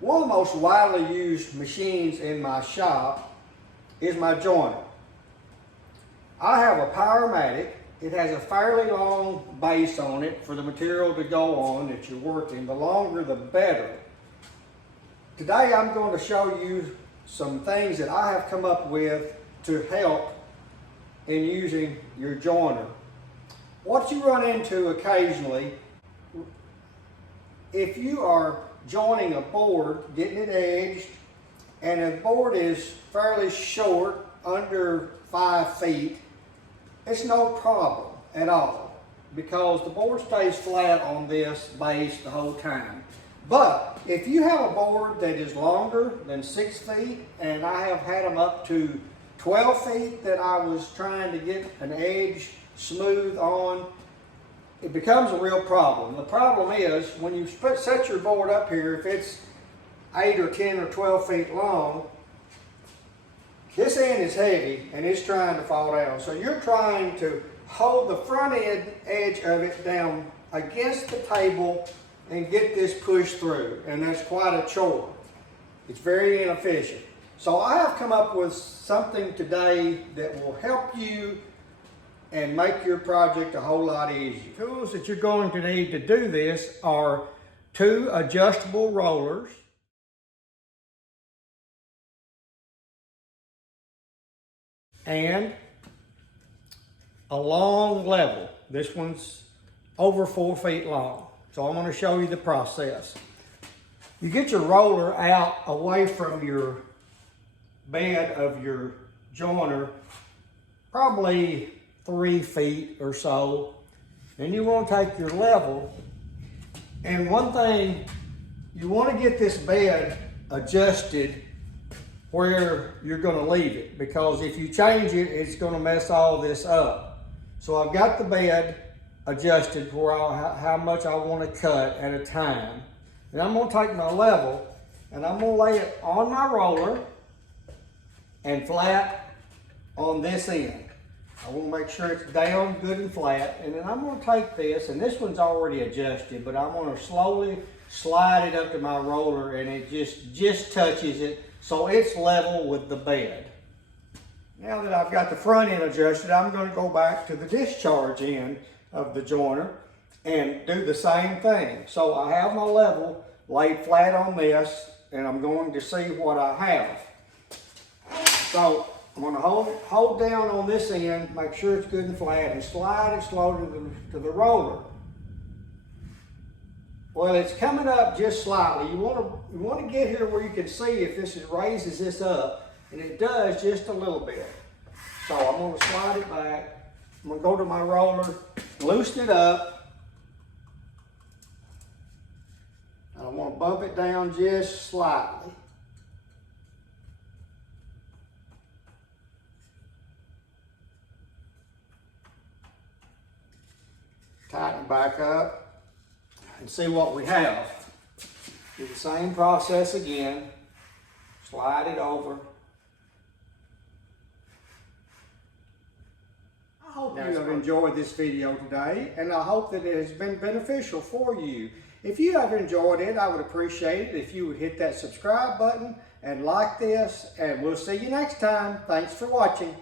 One of the most widely used machines in my shop is my joiner. I have a Powermatic. It has a fairly long base on it for the material to go on that you're working. The longer the better. Today I'm going to show you some things that I have come up with to help in using your joiner. What you run into occasionally, if you are joining a board, getting it edged, and the board is fairly short, under 5 feet, it's no problem at all because the board stays flat on this base the whole time. But if you have a board that is longer than 6 feet, and I have had them up to 12 feet that I was trying to get an edge smooth on, it becomes a real problem. The problem is when you set your board up here, if it's 8 or 10 or 12 feet long, this end is heavy and it's trying to fall down. So you're trying to hold the front edge of it down against the table and get this pushed through, and that's quite a chore. It's very inefficient. So I have come up with something today that will help you and make your project a whole lot easier. The tools that you're going to need to do this are 2 adjustable rollers, and a long level. This one's over 4 feet long. So I'm going to show you the process. You get your roller out away from your bed of your joiner, probably 3 feet or so. Then you want to take your level, and one thing, you want to get this bed adjusted where you're going to leave it, because if you change it, it's going to mess all this up. So I've got the bed adjusted for how much I want to cut at a time. And I'm going to take my level and I'm going to lay it on my roller and flat on this end. I want to make sure it's down good and flat, and then I'm going to take this, and this one's already adjusted, but I'm going to slowly slide it up to my roller, and it just touches it so it's level with the bed. Now that I've got the front end adjusted, I'm going to go back to the discharge end of the joiner and do the same thing. So I have my level laid flat on this, and I'm going to see what I have. So I'm going to hold down on this end, make sure it's good and flat, and slide it slowly to the roller. Well, it's coming up just slightly. You want to get here where you can see if this raises this up, and it does just a little bit. So I'm going to slide it back. I'm going to go to my roller, loosen it up. I want to bump it down just slightly. Tighten it back up and see what we have. Do the same process again. Slide it over. I hope you have enjoyed this video today, and I hope that it has been beneficial for you. If you have enjoyed it, I would appreciate it if you would hit that subscribe button and like this, and we'll see you next time. Thanks for watching.